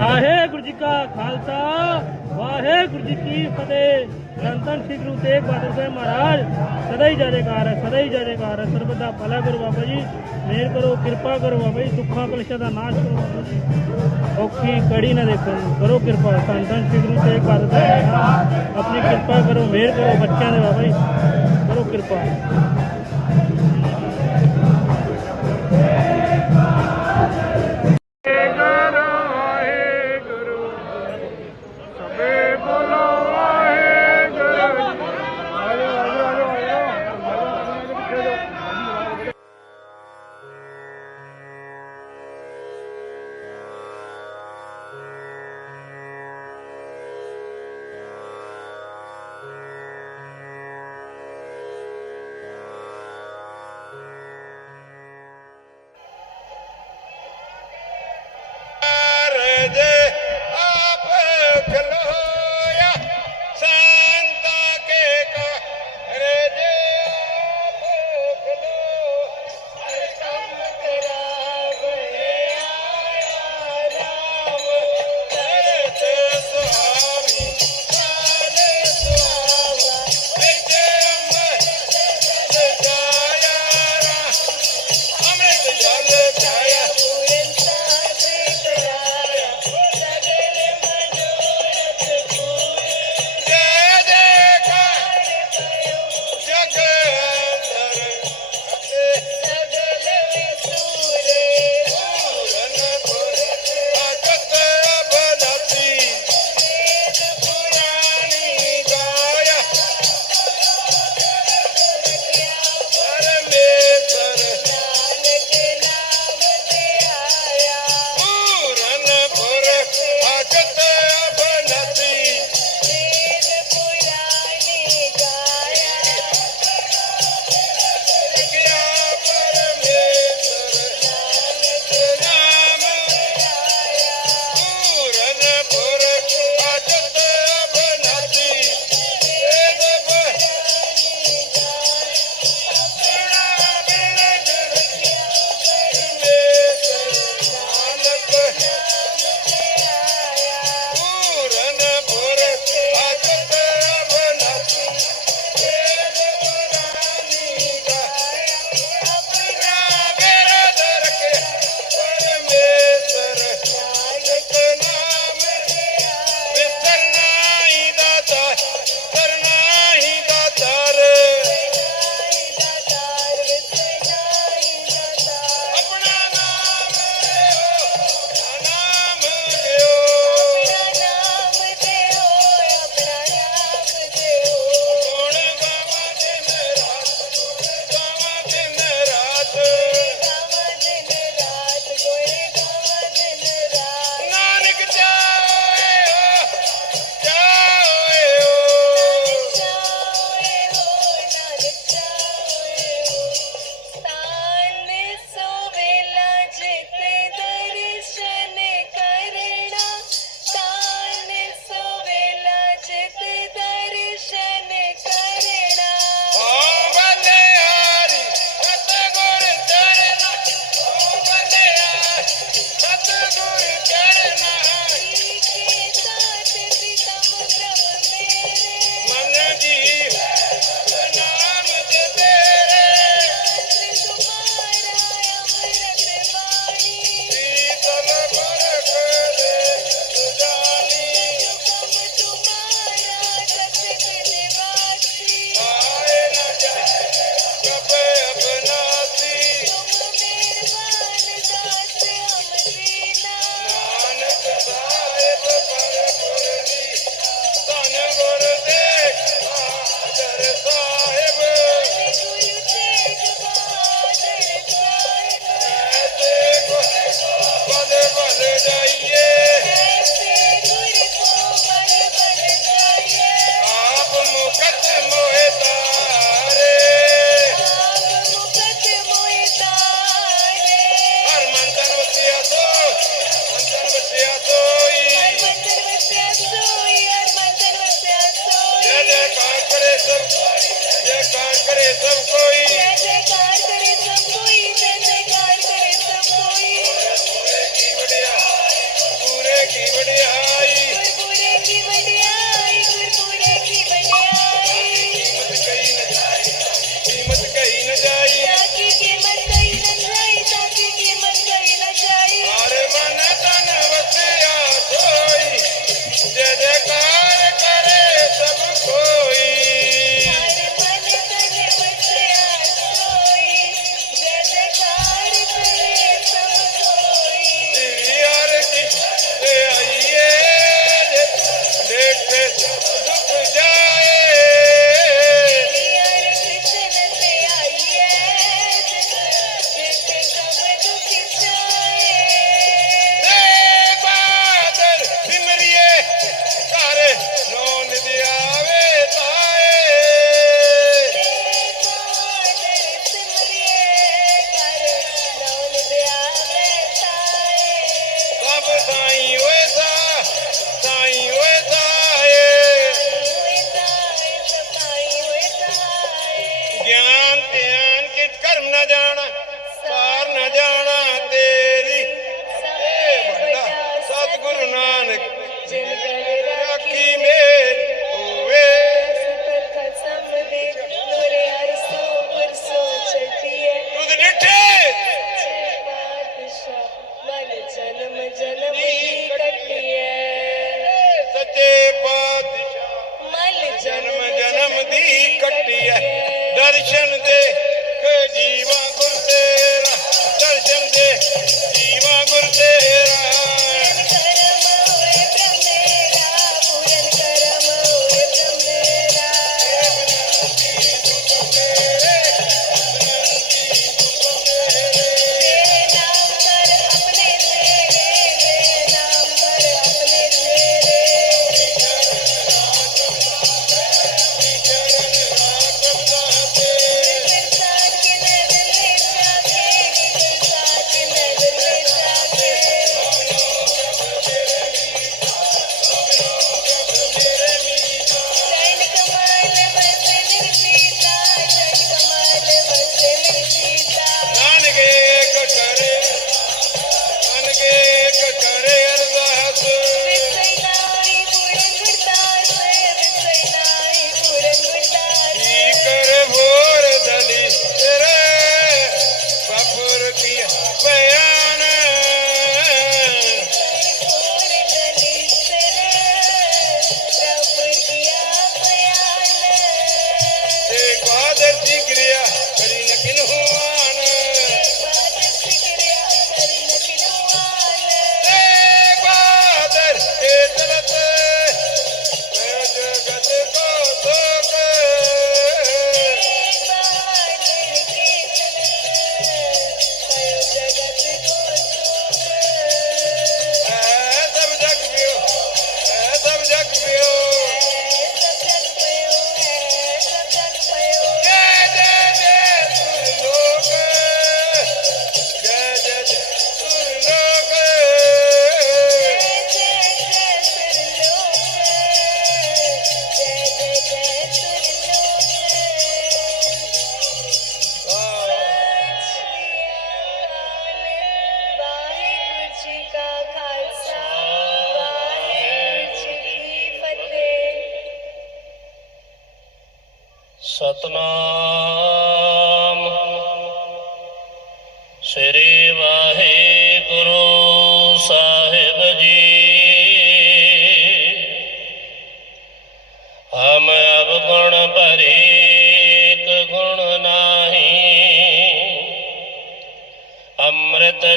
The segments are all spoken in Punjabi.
ਵਾਹਿਗੁਰੂ ਜੀ ਕਾ ਖਾਲਸਾ, ਵਾਹਿਗੁਰੂ ਜੀ ਕੀ ਫਤਿਹ। ਸੰਤਨ ਸ੍ਰੀ ਗੁਰੂ ਤੇਗ ਬਹਾਦਰ ਸਾਹਿਬ ਮਹਾਰਾਜ, ਸਦਾ ਹੀ ਜੈਕਾਰ ਹੈ, ਸਦਾ ਹੀ ਜੈਕਾਰ ਹੈ। ਸਰਬਤ ਭਲਾ ਕਰੋ ਬਾਬਾ ਜੀ, ਮਿਹਰ ਕਰੋ, ਕਿਰਪਾ ਕਰੋ ਬਾਬਾ ਜੀ ਦੁੱਖਾਂ ਕਲੇਸ਼ਾਂ ਦਾ ਨਾਸ਼ ਕਰੋ ਬਾਬਾ ਜੀ। ਔਖੀ ਕੜੀ ਨਾ ਦੇਖੋ, ਕਰੋ ਕਿਰਪਾ। ਸੰਤਨ ਸ੍ਰੀ ਗੁਰੂ ਤੇਗ ਬਹਾਦਰ ਸਾਹਿਬ ਆਪਣੀ ਕਿਰਪਾ ਕਰੋ, ਮਿਹਰ ਕਰੋ ਬੱਚਿਆਂ ਦੇ ਬਾਬਾ ਜੀ, ਕਰੋ ਕਿਰਪਾ।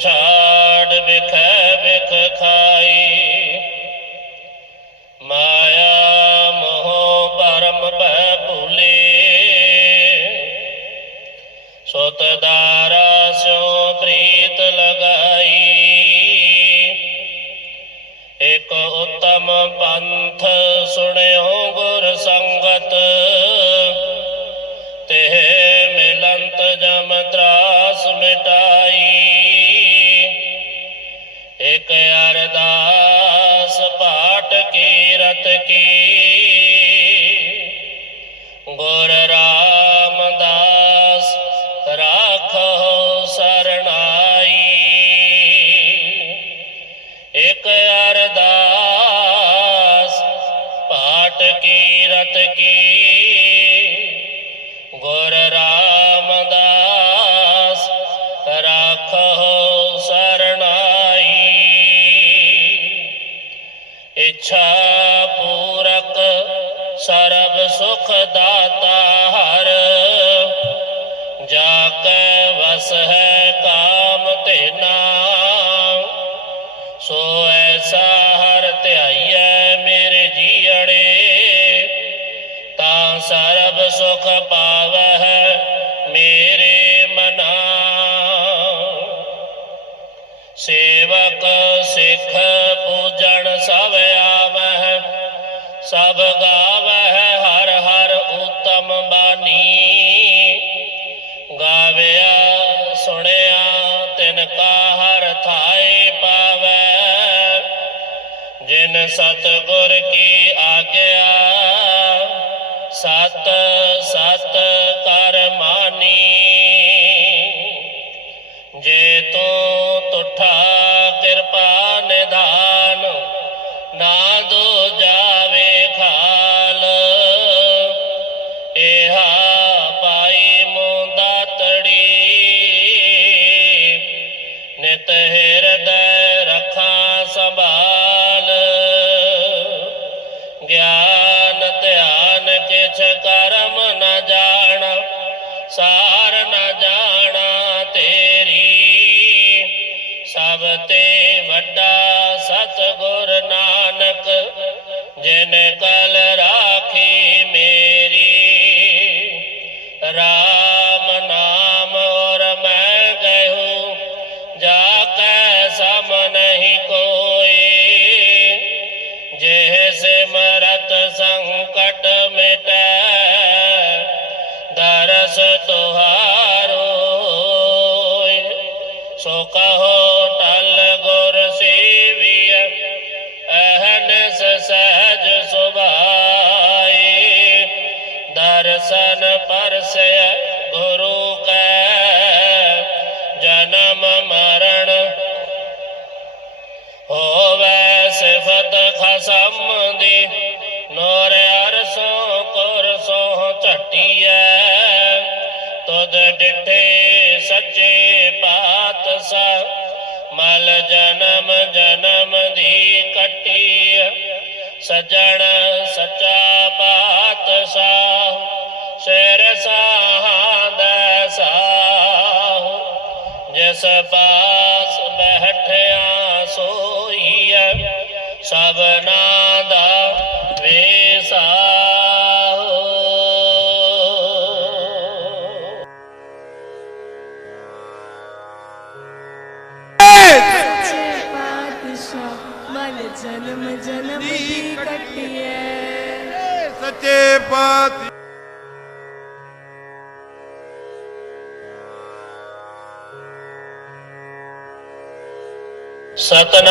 ਛਾੜ ਵਿਖੇ ਵਿਖ ਖਾਈ। ਸੁਖ ਦਾਤਾ ਹਰ ਜਾ ਕੈ ਵਸ ਹੈ ਕਾਮ ਤੇ ਤੇਨਾ ਸੋ ਐਸਾ ਹਰ ਧਿਆਈਐ ਮੇਰੇ ਜੀਅੜੇ, ਤਾਂ ਸਰਬ ਸੁਖ ਪਾਵਹਿ ਮੇਰੇ ਮਨਾ। ਸੇਵਕ ਸਿੱਖ ਪੂਜਣ ਸਭ ਆਵਹਿ, ਸਭ ਗਾ ਸਤਗੁਰ ਕੀ ਆਗਿਆ? ਸਤ ਸਤ ਕਰ ਮਾਨੀ। ਜੇ ਤੋ ਤੁਠਾ Hara ਜਨਮ ਮਰਨ। ਹੋਵੇ ਸਿਫਤ ਖਸਮ ਦੀ, ਨੋਰ ਅਰਸੋਂ ਕੁਰਸੋਂ ਝਟੀਐ। ਤੁਧ ਡਿਠੇ ਸੱਚੇ ਪਾਤਸ਼ਾਹ, ਮਲ ਜਨਮ ਜਨਮ ਦੀ ਕੱਟੀ ਸਜਣ ਸੱਚਾ ਪਾਤਸ਼ਾਹ, ਸ਼ੇਰ ਜਿਸ ਪਾਸ ਬੈਠਿਆ ਸੋਈਐ ਸਭਨਾ ਦਾ ਵੇਸਾਹੁ ਸੱਚੇ ਪਾਤਸ਼ਾਹ ਮਨ ਜਨਮ ਜਨਮ ਦੀ ਕੱਟਿਐ। ਸੱਚੇ ਪਾਤਸ਼ਾਹ। ਸਤਨਾਮ।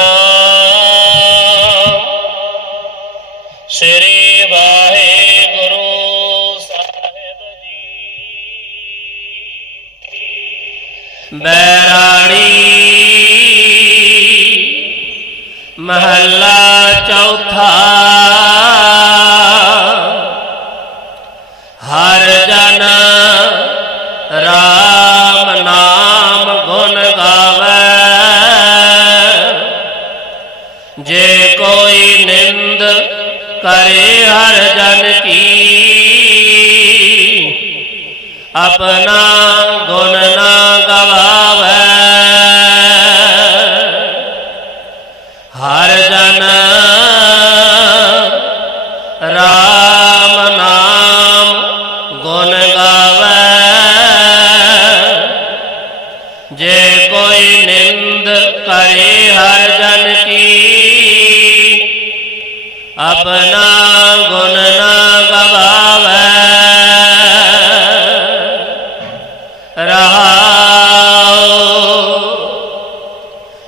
ਸ੍ਰੀ ਵਾਹਿਗੁਰੂ ਸਾਹਿਬ ਜੀ ਬੈਰਾੜੀ ਮਹੱਲਾ ਚੌਥਾ ਆਪਣਾ ਗੁਣ ਨਾ ਗਵਾਵੇ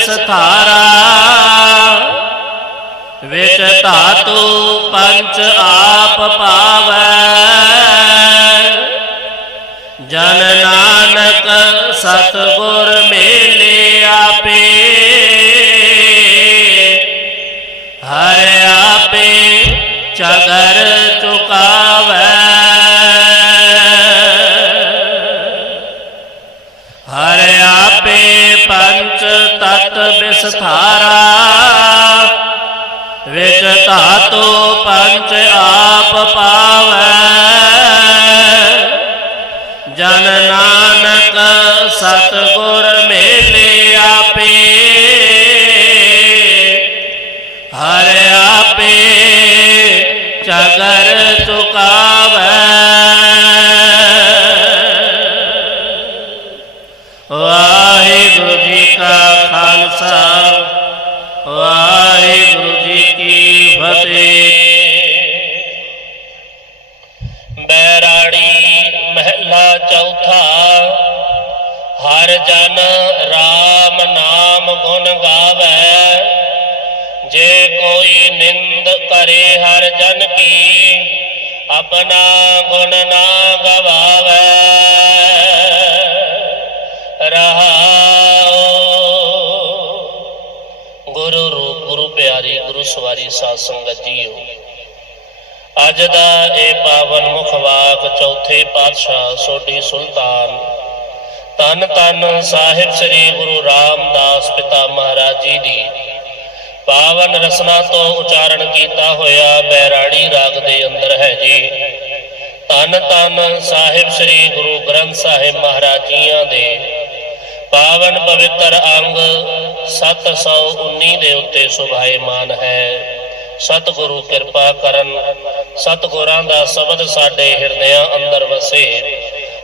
ਤਤ ਵਿਸਥਾਰਾ ਵਿੱਚ ਧਾਤੂ ਪੰਚ ਆਪ ਪਾਵੈ। ਜਨ ਨਾਨਕ ਸਤਗੁਰ ਮੇਲੇ ਆਪੇ। ਹਰ ਆਪੇ ਚਗਰ ਤਤ ਵਿਸਥਾਰਾ ਧਾਤੂ ਪੰਚ ਆਪ ਪਾਵੈ। ਹਰ ਜਨ RAM ਨਾਮ ਗੁਣ ਗਾਵੇ। ਜੇ ਕੋਈ ਨਿੰਦ ਕਰੇ ਹਰ ਜਨ ਕੀ, ਆਪਣਾ ਗੁਣ ਨਾ ਗਵਾਵੇ। ਰਹਾਉ। ਗੁਰੂ ਰੂਪ, ਗੁਰੂ ਪਿਆਰੀ, ਗੁਰੂ ਸਵਾਰੀ ਸਾਧ ਸੰਗਤ ਜੀਓ। ਅੱਜ ਦਾ ਇਹ ਪਾਵਨ ਮੁਖ ਵਾਕ ਚੌਥੇ ਪਾਤਸ਼ਾਹ ਸੋਢੀ ਸੁਲਤਾਨ ਤਨ ਤਨ ਸਾਹਿਬ ਸ੍ਰੀ ਗੁਰੂ ਰਾਮਦਾਸ ਪਿਤਾ ਮਹਾਰਾਜ ਜੀ ਦੀ। ਪਾਵਨ ਰਸਨਾ ਤੋਂ ਉਚਾਰਨ ਕੀਤਾ ਹੋਇਆ ਬੈਰਾੜੀ ਰਾਗ ਦੇ ਅੰਦਰ ਹੈ ਜੀ। ਤਨ ਤਨ ਸਾਹਿਬ ਸ੍ਰੀ ਗੁਰੂ ਗ੍ਰੰਥ ਸਾਹਿਬ ਮਹਾਰਾਜ ਜੀਆਂ ਦੇ। ਪਾਵਨ ਪਵਿੱਤਰ ਅੰਗ 719 ਦੇ ਉੱਤੇ ਸੁਭਾਏਮਾਨ ਹੈ। ਸਤਿਗੁਰੂ ਕਿਰਪਾ ਕਰਨ। ਸਤਿਗੁਰਾਂ ਦਾ ਸ਼ਬਦ ਸਾਡੇ ਹਿਰਦਿਆਂ ਅੰਦਰ ਵਸੇ।